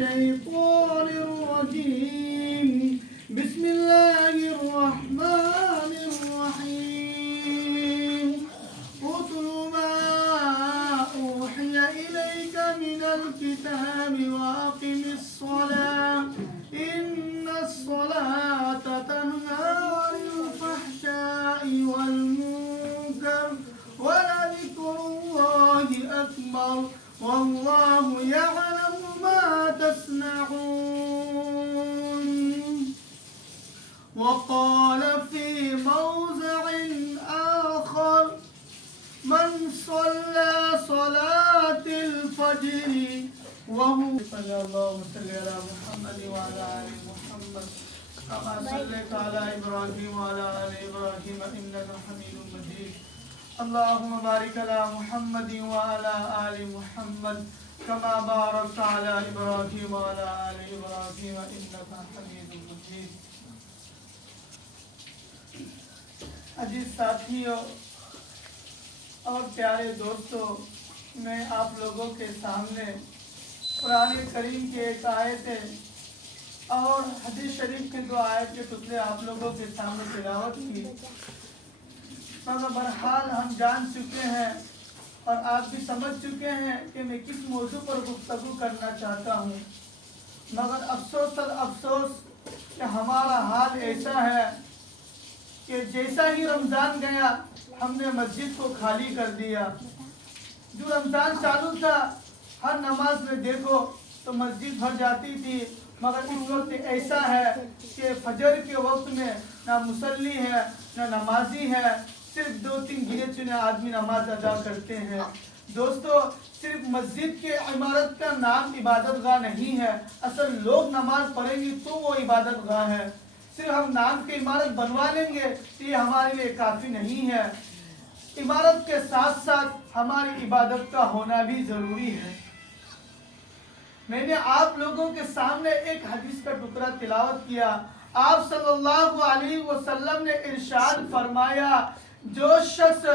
الشيطان الرجيم بسم الله الرحمن الرحيم اتل ما أوحي إليك من الكتاب وأقم الصلاة إن الصلاة تنهى عن الفحشاء والمنكر ولذكر الله أكبر والله يعلم ما تصنعون. وقال في موضع آخر من صلى صلاة الفجر وهو صلى الله وسلم على محمد وعلى آل محمد كما صليت على إبراهيم وعلى آل إبراهيم إنك حميد مجيد. اللهم بارك على محمد وعلى آل محمد كما باركت على إبراهيم وعلى آل إبراهيم إنك حميد مجيد. عزیز ساتھیوں اور پیارے دوستوں، میں آپ لوگوں کے سامنے قرآن کریم کی ایک آیت اور حدیث شریف کے دو آیت کے ٹکڑے آپ لوگوں کے سامنے تلاوت کی، مگر بہرحال ہم جان چکے ہیں اور آپ بھی سمجھ چکے ہیں کہ میں کس موضوع پر گفتگو کرنا چاہتا ہوں. مگر افسوس افسوس کہ ہمارا حال ایسا ہے کہ جیسا ہی رمضان گیا ہم نے مسجد کو خالی کر دیا. جو رمضان چالو تھا ہر نماز میں دیکھو تو مسجد بھر جاتی تھی، مگر اس وقت ایسا ہے کہ فجر کے وقت میں نہ مصلی ہے نہ نمازی ہے، صرف 2-3 گنے چنے آدمی نماز ادا کرتے ہیں. دوستو، صرف مسجد کے عمارت کا نام عبادت گاہ نہیں ہے، اصل لوگ نماز پڑھیں گے تو وہ عبادت گاہ ہے. صرف ہم نام کی عمارت بنوا لیں گے تو یہ ہمارے لیے کافی نہیں ہے. عمارت کے ساتھ ساتھ ہماری عبادت کا ہونا بھی ضروری ہے. میں نے آپ لوگوں کے سامنے ایک حدیث کا ٹکڑا تلاوت کیا. آپ صلی اللہ علیہ وسلم نے ارشاد فرمایا، جو شخص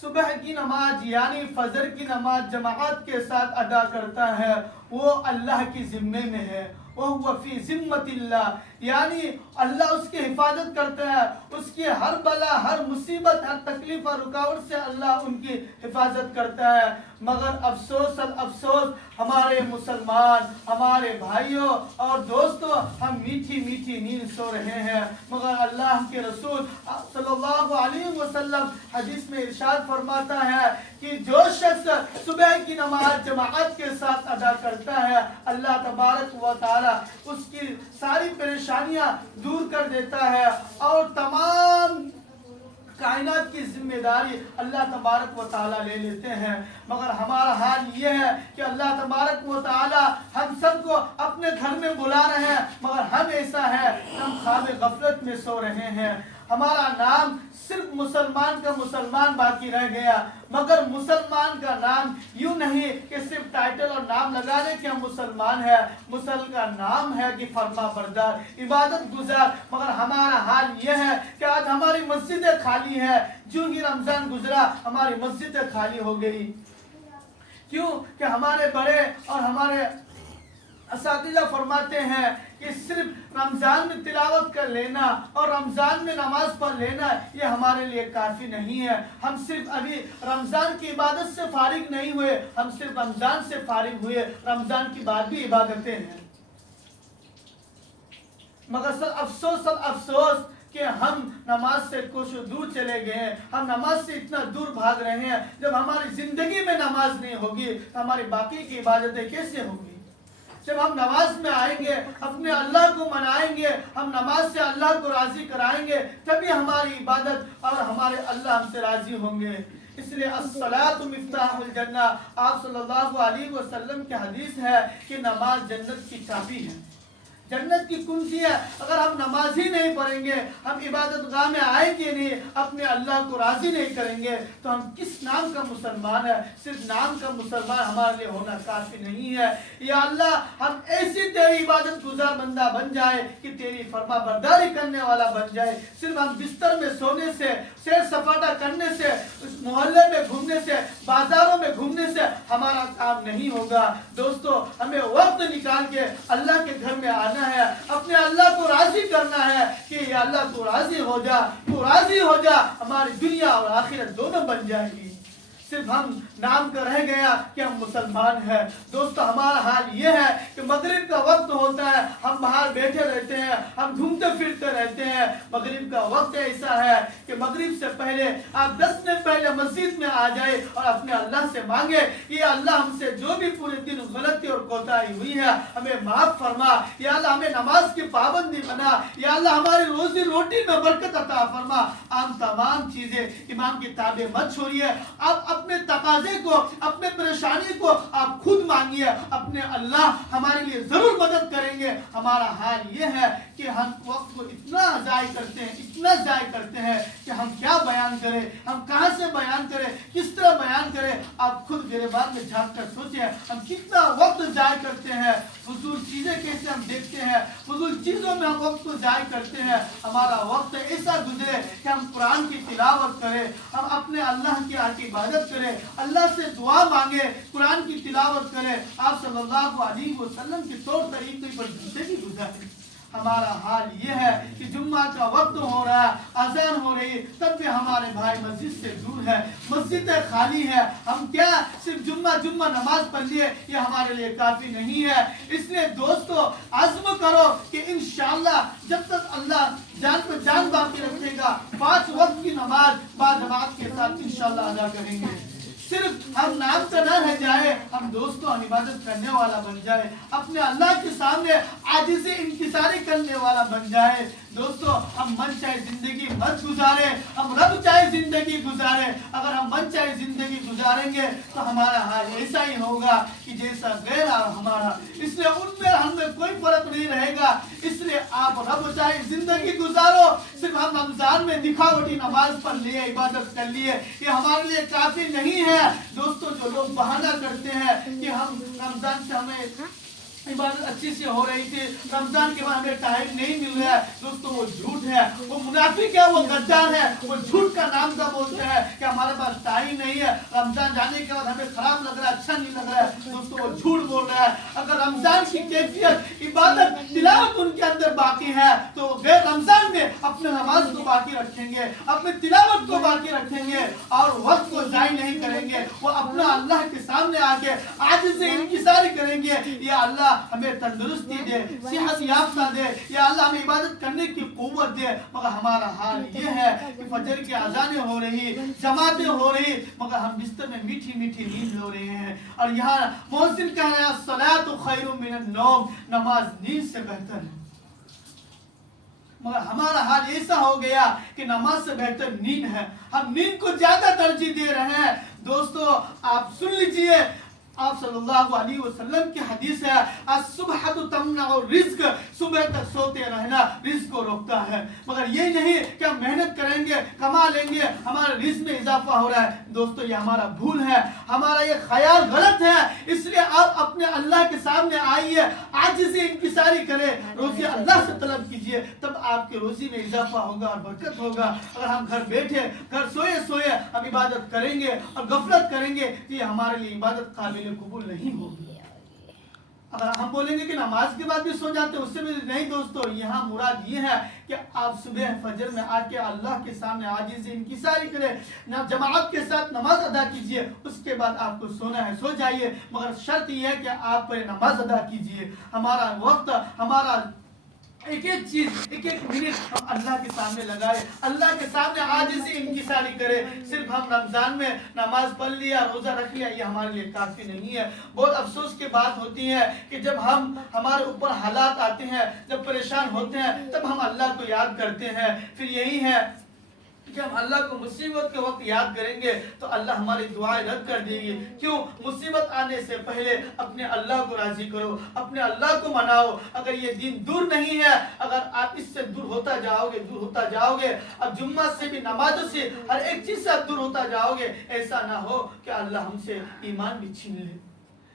صبح کی نماز یعنی فجر کی نماز جماعت کے ساتھ ادا کرتا ہے وہ اللہ کی ذمے میں ہے. وَهُوَ فِي ذِمَّةِ اللَّهِ، یعنی اللہ اس کی حفاظت کرتا ہے، اس کی ہر بلا، ہر مصیبت، ہر تکلیف اور رکاوٹ سے اللہ ان کی حفاظت کرتا ہے. مگر افسوس افسوس ہمارے مسلمان، ہمارے بھائیوں اور دوستوں، ہم میٹھی میٹھی نیند سو رہے ہیں. مگر اللہ کے رسول صلی اللہ علیہ وسلم حدیث میں ارشاد فرماتا ہے کہ جو شخص صبح کی نماز جماعت کے ساتھ ادا کرتا ہے اللہ تبارک و تعالی اس کی ساری پریشانیاں دور کر دیتا ہے اور تمام کائنات کی ذمہ داری اللہ تبارک و تعالی لے لیتے ہیں. مگر ہمارا حال یہ ہے کہ اللہ تبارک و تعالی ہم سب کو اپنے گھر میں بلا رہے ہیں، مگر ہم ایسا ہے ہم خواب غفلت میں سو رہے ہیں. ہمارا نام صرف مسلمان کا مسلمان باقی رہ گیا، مگر مسلمان کا نام یوں نہیں کہ صرف ٹائٹل اور نام لگا دیں کہ ہم مسلمان ہیں. مسلمان کا نام ہے کہ فرما بردار، عبادت گزار. مگر ہمارا حال یہ ہے کہ آج ہماری مسجدیں خالی ہیں. جو ہی رمضان گزرا ہماری مسجدیں خالی ہو گئی. کیوں کہ ہمارے بڑے اور ہمارے اساتذہ فرماتے ہیں کہ صرف رمضان میں تلاوت کر لینا اور رمضان میں نماز پڑھ لینا یہ ہمارے لیے کافی نہیں ہے. ہم صرف ابھی رمضان کی عبادت سے فارغ نہیں ہوئے، ہم صرف رمضان سے فارغ ہوئے، رمضان کی بعد بھی عبادتیں ہیں. مگر افسوس افسوس کہ ہم نماز سے کچھ دور چلے گئے، ہم نماز سے اتنا دور بھاگ رہے ہیں. جب ہماری زندگی میں نماز نہیں ہوگی تو ہماری باقی کی عبادتیں کیسے ہوں گی؟ جب ہم نماز میں آئیں گے، اپنے اللہ کو منائیں گے، ہم نماز سے اللہ کو راضی کرائیں گے، تبھی ہماری عبادت اور ہمارے اللہ ہم سے راضی ہوں گے. اس لیے الصلاۃ مفتاح الجنہ، آپ صلی اللہ علیہ وسلم کی حدیث ہے کہ نماز جنت کی چابی ہے، جنت کی کنجی ہے. اگر ہم نماز ہی نہیں پڑھیں گے، ہم عبادت گاہ میں آئیں گے نہیں، اپنے اللہ کو راضی نہیں کریں گے تو ہم کس نام کا مسلمان ہے؟ صرف نام کا مسلمان ہمارے لیے ہونا کافی نہیں ہے. یا اللہ، ہم ایسی تیری عبادت گزار بندہ بن جائے کہ تیری فرما برداری کرنے والا بن جائے. صرف ہم بستر میں سونے سے, سیر سپاٹا کرنے سے, اس محلے میں گھومنے سے, بازاروں میں گھومنے سے ہمارا کام نہیں ہوگا. دوستو ہمیں وقت نکال کے اللہ کے گھر میں آنا ہے, اپنے اللہ کو راضی کرنا ہے کہ یا اللہ تو راضی ہو جا, تو راضی ہو جا, ہماری دنیا اور آخرت دونوں بن جائے گی. صرف ہم نام کا رہ گیا کہ ہم مسلمان ہیں. دوستو ہمارا حال یہ ہے کہ مغرب کا وقت ہوتا ہے, ہم باہر بیٹھے رہتے ہیں, ہم گھومتے پھرتے رہتے ہیں. مغرب کا وقت ایسا ہے کہ مغرب سے پہلے آپ 10 منٹ پہلے مسجد میں آ جائے اور اپنے اللہ سے مانگے کہ اللہ ہم سے جو بھی پورے دن غلطی اور کوتاہی ہوئی ہے ہمیں معاف فرما, یا اللہ ہمیں نماز کی پابندی بنا, یا اللہ ہماری روزی روٹی میں برکت عطا فرما. آپ تمام چیزیں امام کی تابع مت چھوڑیے. آپ اپنے تقاضے کو, اپنے پریشانی کو آپ خود مانگیے, اپنے اللہ ہمارے لیے ضرور مدد کریں گے. ہمارا حال یہ ہے کہ ہم وقت کو اتنا ضائع کرتے ہیں, اتنا ضائع کرتے ہیں کہ ہم کیا بیان کریں, ہم کہاں سے بیان کریں, کس طرح بیان کریں. آپ خود گریبان میں جھانک کر سوچیں ہم کتنا وقت ضائع کرتے ہیں, فضول چیزیں کیسے ہم دیکھتے ہیں, فضول چیزوں میں ہم وقت کو ضائع کرتے ہیں. ہمارا وقت ایسا گزرے کہ ہم قرآن کی تلاوت کریں, ہم اپنے اللہ کی عبادت کریں, اللہ سے دعا مانگے, قرآن کی تلاوت کریں, آپ صلی اللہ علیہ وسلم کے طور طریقے پر زندگی گزاریں. ہمارا حال یہ ہے کہ جمعہ کا وقت ہو رہا ہے, اذان ہو رہی, تب بھی ہمارے بھائی مسجد سے دور ہے, مسجدیں خالی ہے. ہم کیا صرف جمعہ نماز پڑھ لیے, یہ ہمارے لیے کافی نہیں ہے. اس لیے دوستو عزم کرو کہ انشاءاللہ جب تک اللہ جان پر جان باقی رکھے گا 5 وقت کی نماز باجماعت کے ساتھ انشاءاللہ ادا کریں گے. صرف ہم نام کا نہ رہ جائے, ہم دوستوں ہم عبادت کرنے والا بن جائے, اپنے اللہ کے سامنے عاجزی انکساری کرنے والا بن جائے. دوستو ہم من چاہے زندگی مت گزارے, ہم رب چاہے زندگی گزارے. اگر ہم من چاہے زندگی گزاریں گے تو ہمارا حال ایسا ہی ہوگا کہ جیسا غیر ہمارا. اس لیے ان میں ہم میں کوئی فرق نہیں رہے گا. اس لیے آپ رب چاہے زندگی گزارو, صرف ہم رمضان میں دکھاوٹی نماز پڑھ لیے, عبادت کر لیے, یہ ہمارے لیے کافی نہیں ہے. دوستو جو لوگ بہانہ کرتے ہیں کہ ہم رمضان سے ہمیں عبادت اچھی سی ہو رہی تھی, رمضان کے بعد ہمیں ٹائم نہیں مل رہا ہے, دوستو وہ جھوٹ ہے, وہ منافق ہے, وہ غدار ہے, وہ جھوٹ کا نام کا بولتے ہیں کہ ہمارے پاس ٹائم نہیں ہے, رمضان جانے کے بعد ہمیں خراب لگ رہا ہے, اچھا نہیں لگ رہا ہے. دوستو وہ جھوٹ بول رہا ہے. اگر رمضان کی کیفیت عبادت تلاوت ان کے اندر باقی ہے تو غیر رمضان میں اپنے نماز کو باقی رکھیں گے, اپنے تلاوت کو باقی رکھیں گے اور وقت کو ضائع نہیں کریں گے. وہ اپنا اللہ کے سامنے آ کے عاجز سے انکساری کریں گے, یا اللہ ہمیں تندرستی دے, صحت یافتہ دے, یا اللہ ہمیں عبادت کرنے کی قوت دے. مگر ہمارا حال یہ ہے کہ فجر کی اذانیں ہو رہی, جماعتیں ہو رہی, مگر ہم بستر میں میٹھی میٹھی نیند لو رہے ہیں. اور یہاں مؤذن کہہ رہا ہے الصلاۃ خیر من النوم, نماز نیند سے بہتر ہے. مگر ہمارا حال ایسا ہو گیا کہ نماز سے بہتر نیند ہے, ہم نیند کو زیادہ ترجیح دے رہے ہیں. دوستو آپ سن لیجئے, آپ صلی اللہ علیہ وسلم کی حدیث ہے الصبح تمنع الرزق, صبح تک سوتے رہنا رزق کو روکتا ہے. مگر یہ نہیں کہ ہم محنت کریں گے, کما لیں گے, ہمارے رزق میں اضافہ ہو رہا ہے. دوستو یہ ہمارا بھول ہے, ہمارا یہ خیال غلط ہے. اس لیے آپ اپنے اللہ کے سامنے آئیے, عاجزی انکساری کریں, روزی اللہ سے طلب کیجئے, تب آپ کے روزی میں اضافہ ہوگا اور برکت ہوگا. اگر ہم گھر بیٹھے, گھر سوئے ہم عبادت کریں گے اور غفلت کریں گے تو یہ ہمارے لیے عبادت قابل قبول نہیں ہوگی. اگر ہم بولیں گے کہ نماز کے بعد بھی سو جاتے اس سے بھی نہیں. دوستو یہاں مراد یہ ہے کہ آپ صبح فجر میں آ کے اللہ کے سامنے عاجزی انکساری کریں, جماعت کے ساتھ نماز ادا کیجئے, اس کے بعد آپ کو سونا ہے سو جائیے, مگر شرط یہ ہے کہ آپ نماز ادا کیجئے. ہمارا وقت, ہمارا ایک ایک چیز, ایک ایک منٹ ہم اللہ کے سامنے لگائے, اللہ کے سامنے عاجزی انکساری کرے. صرف ہم رمضان میں نماز پڑھ لیا, روزہ رکھ لیا, یہ ہمارے لیے کافی نہیں ہے. بہت افسوس کی بات ہوتی ہے کہ جب ہمارے اوپر حالات آتے ہیں, جب پریشان ہوتے ہیں, تب ہم اللہ کو یاد کرتے ہیں. پھر یہی ہے کہ ہم اللہ کو مصیبت کے وقت یاد کریں گے تو اللہ ہماری دعائیں رد کر دے گی. کیوں؟ مصیبت آنے سے پہلے اپنے اللہ کو راضی کرو, اپنے اللہ کو مناؤ. اگر یہ دین دور نہیں ہے, اگر آپ اس سے دور ہوتا جاؤ گے, اب جمعہ سے بھی, نمازوں سے, ہر ایک چیز سے آپ دور ہوتا جاؤ گے, ایسا نہ ہو کہ اللہ ہم سے ایمان بھی چھین لے.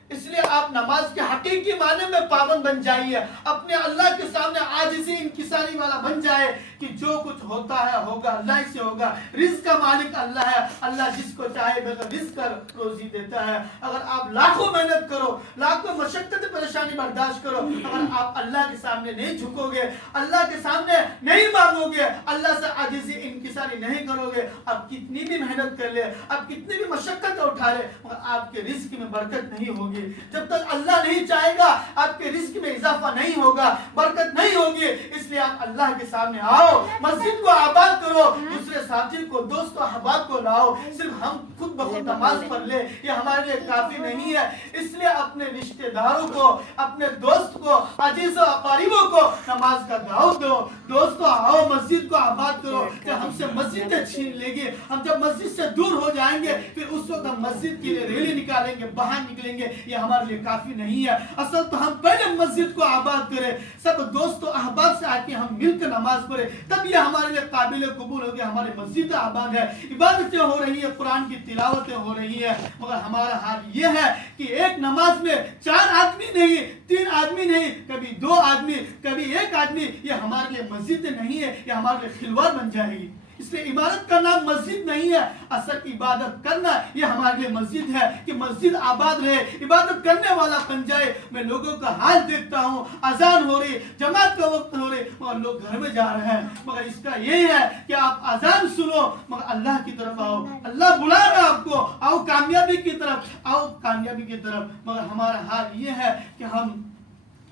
اس لیے آپ نماز کے حقیقی معنی میں پابند بن جائیے، اپنے اللہ کے سامنے عاجزی انکساری والا بن جائے کہ جو کچھ ہوتا ہے ہوگا اللہ ہی سے ہوگا، رزق کا مالک اللہ ہے، اللہ جس کو چاہے بغیر رزق کا روزی دیتا ہے۔ اگر آپ لاکھوں محنت کرو، لاکھوں مشقت پریشانی برداشت کرو، اگر آپ اللہ کے سامنے نہیں جھکو گے، اللہ کے سامنے نہیں مانگو گے، اللہ سے عاجزی انکساری نہیں کرو گے، آپ کتنی بھی محنت کر لے، آپ کتنی بھی مشقت اٹھا لے، مگر آپ کے رزق میں برکت نہیں ہوگی۔ جب تک اللہ نہیں چاہے گا آپ کے رزق میں اضافہ نہیں ہوگا، برکت نہیں ہوگی۔ اس لیے آپ اللہ کے سامنے آؤ، مسجد کو آباد کرو، دوسرے ساتھی کو، دوست و احباب کو لاؤ۔ صرف ہم خود بخود نماز پڑھ لے یہ ہمارے لیے کافی نہیں ہے، اس لیے اپنے رشتہ داروں کو، اپنے دوست کو، عزیز و اقاربوں کو نماز کا دعوت دو۔ دوستو آؤ مسجد کو آباد کرو۔ کہ ہم سے مسجدیں چھین لے گی، ہم جب مسجد سے دور ہو جائیں گے پھر اس وقت ہم مسجد کے لیے ریلی نکالیں گے، باہر نکلیں گے، یہ ہمارے لیے کافی نہیں ہے۔ اصل تو ہم پہلے مسجد کو آباد کریں، سب دوست و احباب سے آ کے ہم مل کر نماز پڑھیں، تب یہ ہمارے لیے قابل قبول ہوگی۔ ہماری مسجد آباد ہے، عبادتیں ہو رہی ہیں، قرآن کی تلاوتیں ہو رہی ہیں، مگر ہمارا حال یہ ہے کہ ایک نماز میں 4 آدمی نہیں، 3 آدمی نہیں، کبھی 2 آدمی، کبھی 1 آدمی، یہ ہمارے لیے مسجد نہیں ہے، یہ ہمارے لیے خلوت بن جائے گی۔ اس لیے عبادت کا نام مسجد نہیں ہے، اصل عبادت کرنا یہ ہمارے لیے مسجد ہے کہ مسجد آباد رہے، عبادت کرنے والا بن جائے۔ میں لوگوں کا حال دیکھتا ہوں، اذان ہو رہی، جماعت کا وقت ہو رہی، مگر لوگ گھر میں جا رہے ہیں، مگر اس کا یہ ہے کہ آپ اذان سنو مگر اللہ کی طرف آؤ، اللہ بلا رہا آپ کو، آؤ کامیابی کی طرف، آؤ کامیابی کی طرف۔ مگر ہمارا حال یہ ہے کہ ہم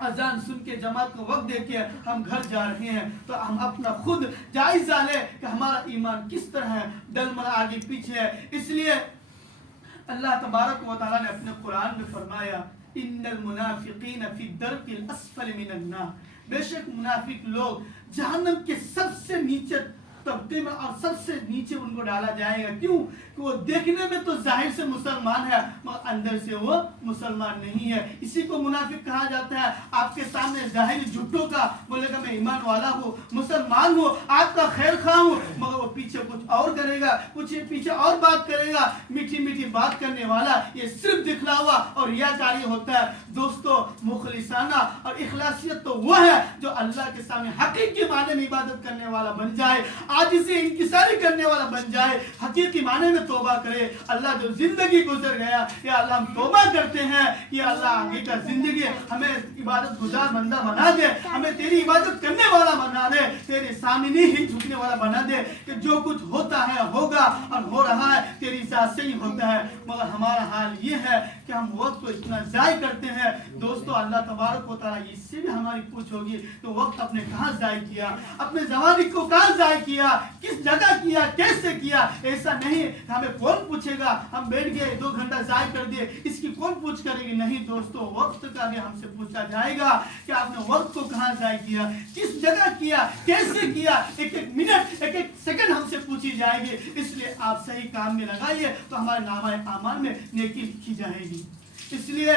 اذان سن کے جماعت کو وقت دے کے ہم گھر جا رہے ہیں، تو ہم اپنا خود جائزہ لیں کہ ہمارا ایمان کس طرح ہے، ڈلمل آگے پیچھے ہے۔ اس لیے اللہ تبارک و تعالیٰ نے اپنے قرآن میں فرمایا ان المنافقین فی الدرک الاسفل من النار، بے شک منافق لوگ جہنم کے سب سے نیچے طبقے میں اور سب سے نیچے ان کو ڈالا جائے گا۔ کیوں کہ وہ دیکھنے میں تو ظاہر سے مسلمان ہے مگر اندر سے وہ مسلمان نہیں ہے، اسی کو منافق کہا جاتا ہے۔ آپ کے سامنے ظاہری جھوٹوں کا بولے گا میں ایمان والا ہوں، مسلمان ہوں، آپ کا خیر خواہ ہوں، مگر وہ پیچھے کچھ اور کرے گا، کچھ پیچھے اور بات کرے گا، میٹھی میٹھی بات کرنے والا یہ صرف دکھلاوا اور ریاکاری ہوتا ہے۔ دوستو مخلصانہ اور اخلاصیت تو وہ ہے جو اللہ کے سامنے حقیقی معنی میں عبادت کرنے والا بن جائے، عاجزی انکساری کرنے والا بن جائے، حقیقی معنی میں توبہ کرے۔ اللہ جو زندگی گزر گیا یا اللہ ہم توبہ کرتے ہیں، یا اللہ آگے کا زندگی ہمیں عبادت گزار بندہ بنا دے، ہمیں تیری عبادت کرنے والا بنا دے، تیرے سامنے ہی جھکنے والا بنا دے کہ جو کچھ ہوتا ہے ہوگا اور ہو رہا ہے تیری ذات سے ہی ہوتا ہے۔ مگر ہمارا حال یہ ہے کہ ہم وقت کو اتنا ضائع کرتے ہیں۔ دوستو اللہ تبارک و تعالیٰ اس سے بھی ہماری پوچھ ہوگی تو وقت اپنے کہاں ضائع کیا، اپنے زمانے کو کہاں ضائع کیا، کس جگہ کیا، کیسے کیا۔ ایسا نہیں ہمیں کون پوچھے گا، ہم بیٹھ گئے 2 گھنٹہ ضائع کر دیے، اس کی کون پوچھ کرے گی؟ نہیں دوستو، وقت کا بھی ہم سے پوچھا جائے گا کہ آپ نے وقت کو کہاں ضائع کیا، کس جگہ کیا، کیسے کیا، ایک ایک منٹ، ایک ایک سیکنڈ ہم سے پوچھی جائے گی۔ اس لیے آپ صحیح کام میں لگائیے تو ہمارے نامہ اعمال میں نیکی لکھی جائے گی۔ اس لیے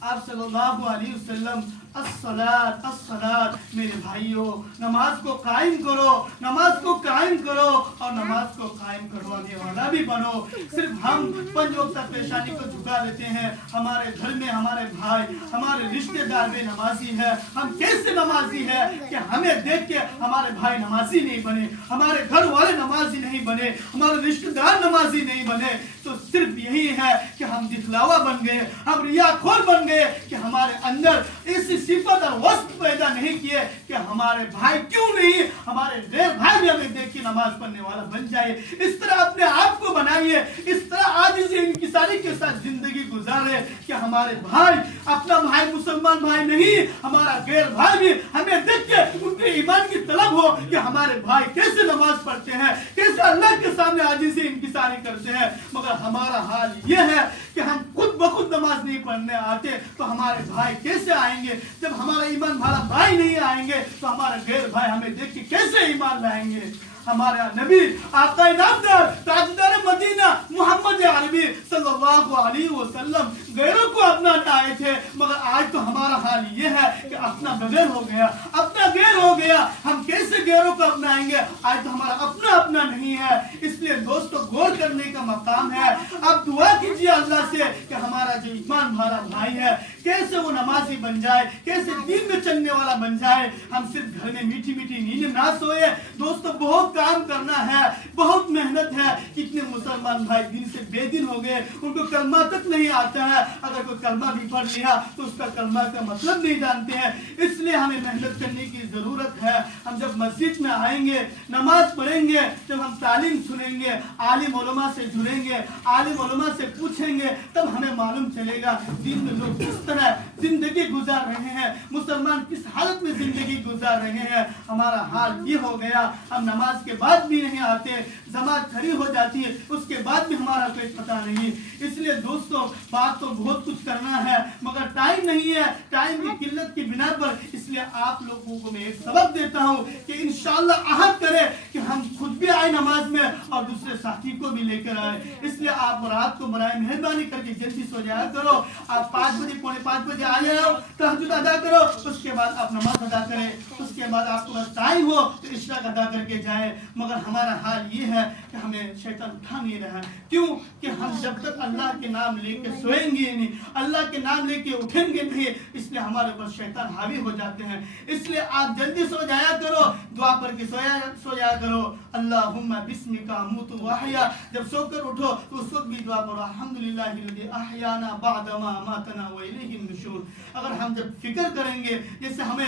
آپ صلی اللہ علیہ وسلم الصلاۃ الصلاۃ، میرے بھائیوں نماز کو قائم کرو، نماز کو قائم کرو اور نماز کو قائم کروانے والا بھی بنو۔ صرف ہم 5 وقت پیشانی کو جھکا دیتے ہیں، ہمارے گھر میں ہمارے بھائی، ہمارے رشتہ دار بے نمازی ہے، ہم کیسے نمازی ہے کہ ہمیں دیکھ کے ہمارے بھائی نمازی نہیں بنے، ہمارے گھر والے نمازی نہیں بنے، ہمارے رشتہ دار نمازی نہیں بنے، تو صرف یہی ہے کہ ہم دکھلاوا بن گئے، ہم ریاکار بن گئے کہ ہمارے اندر ایسی صفت اور وصف پیدا نہیں کیے کہ ہمارے بھائی کیوں نہیں، ہمارے غیر بھائی بھی ہمیں دیکھ کے نماز پڑھنے والا بن جائے۔ اس طرح اپنے آپ کو بنائیے، اس طرح عاجزی انکساری کے ساتھ زندگی گزارے کہ ہمارے بھائی، اپنا بھائی مسلمان بھائی نہیں، ہمارا غیر بھائی بھی ہمیں دیکھ کے ان کے ایمان کی طلب ہو کہ ہمارے بھائی کیسے نماز پڑھتے ہیں، کیسے اللہ کے سامنے عاجزی انکساری کرتے ہیں۔ مگر ہمارا حال یہ ہے کہ ہم خود بخود نماز نہیں پڑھنے آتے تو ہمارے بھائی کیسے آئیں گے؟ جب ہمارا ایمان بھالا بھائی نہیں آئیں گے تو ہمارے غیر بھائی ہمیں دیکھ کے کیسے ایمان لائیں گے؟ ہمارا نبی آقا انعامدار تاجدار مدینہ محمد عربی صلی اللہ علیہ وسلم غیروں کو اپنانا آئے تھے، مگر آج تو ہمارا حال یہ ہے کہ اپنا بغیر ہو گیا، اپنا غیر ہو گیا، ہم کیسے غیروں کو اپنائیں گے؟ آج تو ہمارا اپنا اپنا نہیں ہے، اس لیے دوستو غور کرنے کا مقام ہے۔ اب دعا کیجیے اللہ سے کہ ہمارا جو ایمان بھارا بھائی ہے کیسے وہ نمازی بن جائے، کیسے دین میں چلنے والا بن جائے، ہم صرف گھر میں میٹھی میٹھی نیند نہ سوئے۔ دوستو بہت کام کرنا ہے، بہت محنت ہے۔ کتنے مسلمان بھائی دین سے بے دین ہو گئے، ان کو کلمہ تک نہیں آتا ہے، اگر کوئی کلمہ بھی پڑھ لیا تو اس کا کلمہ کا مطلب نہیں جانتے ہیں۔ اس لیے ہمیں محنت کرنے کی ضرورت ہے۔ ہم جب مسجد میں آئیں گے، نماز پڑھیں گے، جب ہم تعلیم سنیں گے، عالم علماء سے جڑیں گے، عالم علماء سے پوچھیں گے، تب ہمیں معلوم چلے گا دین میں لوگ کس طرح زندگی گزار رہے ہیں، مسلمان کس حالت میں زندگی گزار رہے ہیں۔ ہمارا حال یہ ہو گیا، ہم نماز کے بعد بھی نہیں آتے، جماعت کھڑی ہو جاتی ہے، اس کے بعد بھی ہمارا کوئی پتہ نہیں۔ اس لیے دوستوں بات تو بہت کچھ کرنا ہے مگر ٹائم نہیں ہے، ٹائم کی قلت کی بنا پر۔ اس لیے آپ لوگوں کو میں ایک سبق دیتا ہوں کہ انشاءاللہ عہد کرے کہ ہم خود بھی آئے نماز میں اور دوسرے ساتھی کو بھی لے کر آئے۔ اس لیے آپ رات کو برائے مہربانی کر کے جلدی سو جایا کرو۔ آپ 5 بجے پونے 5 بجے آ جاؤ، تہجد ادا کرو، اس کے بعد آپ نماز ادا کریں، اس کے بعد آپ کو بس ٹائم ہو تو عشاء ادا کر کے جائیں۔ مگر ہمارا حال یہ ہے کہ ہمیں شیطان اٹھا نہیں رہا، کیوں کہ ہم جب تک اللہ کے نام لے کے سوئیں گے نہیں، اللہ کے نام لے کے اٹھیں گے نہیں، اس لیے ہمارے اوپر شیطان حاوی ہو جاتے ہیں۔ اس لیے آپ جلدی سو جایا کرو، دعا پر کے سو جایا کرو، اللہم بسمک اموت واحیا۔ جب سو کر اٹھو تو اس وقت بھی دعا کرو، الحمدللہ الذی احیانا بعد ما اماتنا والیہ النشور۔ اگر ہم جب فکر کریں گے، جیسے ہمیں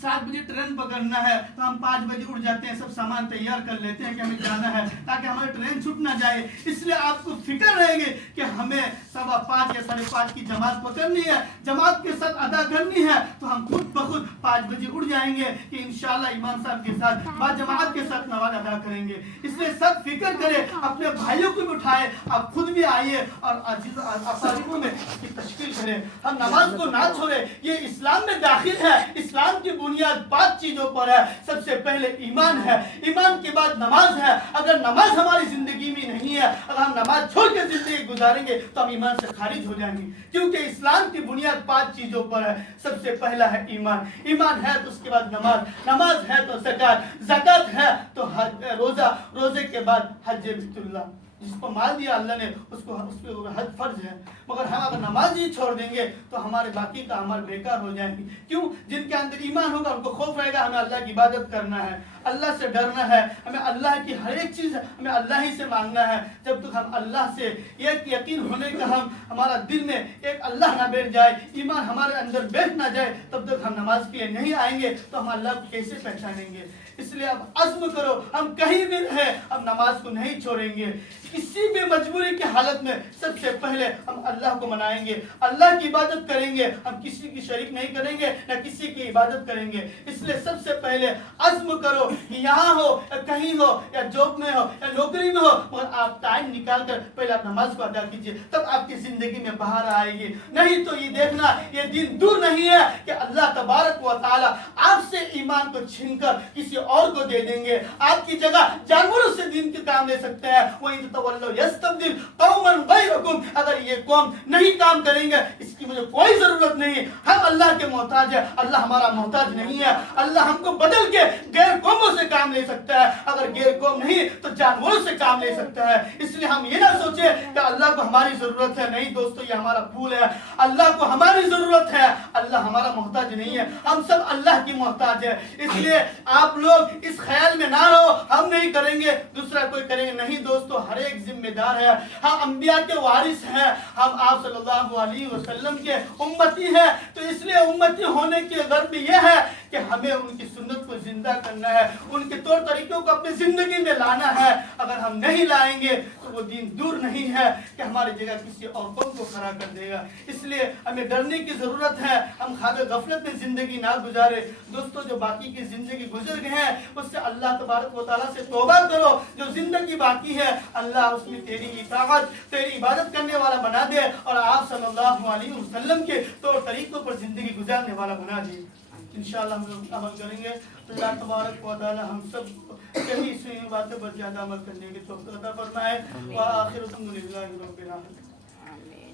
7 بجے ٹرین پکڑنا ہے تو ہم 5 بجے اٹھ جاتے ہیں، سب سامان تیار کر لیتے ہیں کہ ہمیں جانا ہے تاکہ ہماری ٹرین چھوٹ نہ جائے۔ اس لیے آپ کو فکر رہے گی کہ ہمیں 5:15 یا 5:30 کی جماعت پکڑنی ہے، جماعت کے ساتھ ادا کرنی ہے، تو ہم خود بخود 5 بجے اٹھ جائیں گے کہ انشاءاللہ امام صاحب کے ساتھ با جماعت کے ساتھ نماز ادا کریں گے۔ اس لیے سب فکر کرے، اپنے بھائیوں کو بھی اٹھائے، آپ خود بھی آئیے اور اقاربوں میں کی تشکیل کریں۔ ہم نماز کو نہ چھوڑے، یہ اسلام میں داخل ہے۔ اسلام کی بنیاد 5 چیزوں پر ہے۔ سب سے پہلے ایمان ہے، ایمان کے بعد نماز ہے۔ اگر نماز ہماری زندگی میں نہیں ہے، اگر ہم نماز چھوڑ کے زندگی گزاریں گے تو ہم ایمان سے خارج ہو جائیں گے، کیونکہ اسلام کی بنیاد 5 چیزوں پر ہے۔ سب سے پہلا ہے ایمان، ایمان ہے تو اس کے بعد نماز، نماز ہے تو زکات، زکات ہے تو روزہ، روزے کے بعد حج بیت اللہ۔ جس کو مال دیا اللہ نے اس کو حج فرض ہے، مگر ہم اگر نماز ہی چھوڑ دیں گے تو ہمارے باقی کا عمل بیکار ہو جائیں گے۔ کیوں؟ جن کے اندر ایمان ہوگا ان کو خوف رہے گا، ہمیں اللہ کی عبادت کرنا ہے، اللہ سے ڈرنا ہے، ہمیں اللہ کی ہر ایک چیز ہمیں اللہ ہی سے مانگنا ہے۔ جب تک ہم اللہ سے ایک یقین ہونے کا ہمارا دل میں ایک اللہ نہ بیٹھ جائے، ایمان ہمارے اندر بیٹھ نہ جائے، تب تک ہم نماز کے لیے نہیں آئیں گے تو ہم اللہ کو کیسے پہچانیں گے؟ اس لیے اب عزم کرو، ہم کہیں بھی رہیں ہم نماز کو نہیں چھوڑیں گے۔ کسی بھی مجبوری کی حالت میں سب سے پہلے ہم اللہ کو منائیں گے، اللہ کی عبادت کریں گے، ہم کسی کی شریک نہیں کریں گے، نہ کسی کی عبادت کریں گے۔ اس لیے سب سے پہلے عزم کرو کہ یہاں ہو یا کہیں ہو یا جاب میں ہو یا نوکری میں ہو، مگر آپ ٹائم نکال کر پہلے آپ نماز کو ادا کیجیے، تب آپ کی زندگی میں بہار آئے گی۔ نہیں تو یہ دیکھنا یہ دن دور نہیں ہے کہ اللہ تبارک و تعالی آپ سے ایمان کو چھین کر کسی اور کو دے دیں گے۔ آپ کی جگہ جانوروں سے دین کے کام لے سکتے ہیں۔ وَإِن تَتَوَلَّوْا يَسْتَبْدِلْ قَوْمًا غَيْرَكُمْ، اگر یہ قوم نہیں کام کریں گے اس کی مجھے کوئی ضرورت نہیں، ہم اللہ کے محتاج ہیں، اللہ ہمارا محتاج نہیں ہے۔ اللہ ہم کو بدل کے غیر قوموں سے کام لے سکتا ہے، اگر غیر قوم نہیں تو جانوروں سے کام لے سکتا ہے۔ اس لیے ہم یہ نہ سوچیں کہ اللہ کو ہماری ضرورت ہے، نہیں دوستو یہ ہمارا بھول ہے۔ اللہ کو ہماری ضرورت ہے، اللہ ہمارا محتاج نہیں ہے، ہم سب اللہ کی محتاج ہے۔ اس لیے آپ لوگ اس خیال میں نہ رہو ہم نہیں کریں گے دوسرا کوئی کریں گے، نہیں دوستو ہر ایک ذمہ دار ہے۔ ہم انبیاء کے وارث ہیں، ہم آپ صلی اللہ علیہ وسلم کے امتی ہیں، تو اس لیے امتی ہونے کی غرض یہ ہے کہ ہمیں ان کی سنت کو زندہ کرنا ہے، ان کے طور طریقوں کو اپنی زندگی میں لانا ہے۔ اگر ہم نہیں لائیں گے تو وہ دین دور نہیں ہے کہ ہماری جگہ کسی اور قوم کو کھڑا کر دے گا۔ اس لیے ہمیں ڈرنے کی ضرورت ہے، ہم خواب غفلت میں زندگی نہ گزارے۔ دوستو جو باقی کی زندگی گزر گئے ہیں اس سے اللہ تبارک و تعالیٰ سے توبہ کرو، جو زندگی باقی ہے اللہ اس میں تیری اطاعت تیری عبادت کرنے والا بنا دے اور آپ صلی اللہ علیہ وسلم کے طور طریقوں پر زندگی گزارنے والا بنا دے۔ انشاءاللہ ہم لوگ عمل کریں گے، اللہ تبارک و تعالی ہم سب کہیں سے باتیں پر زیادہ عمل کرنے کی توفیق عطا فرمائے۔ وآخر الحمدللہ رب العالمین۔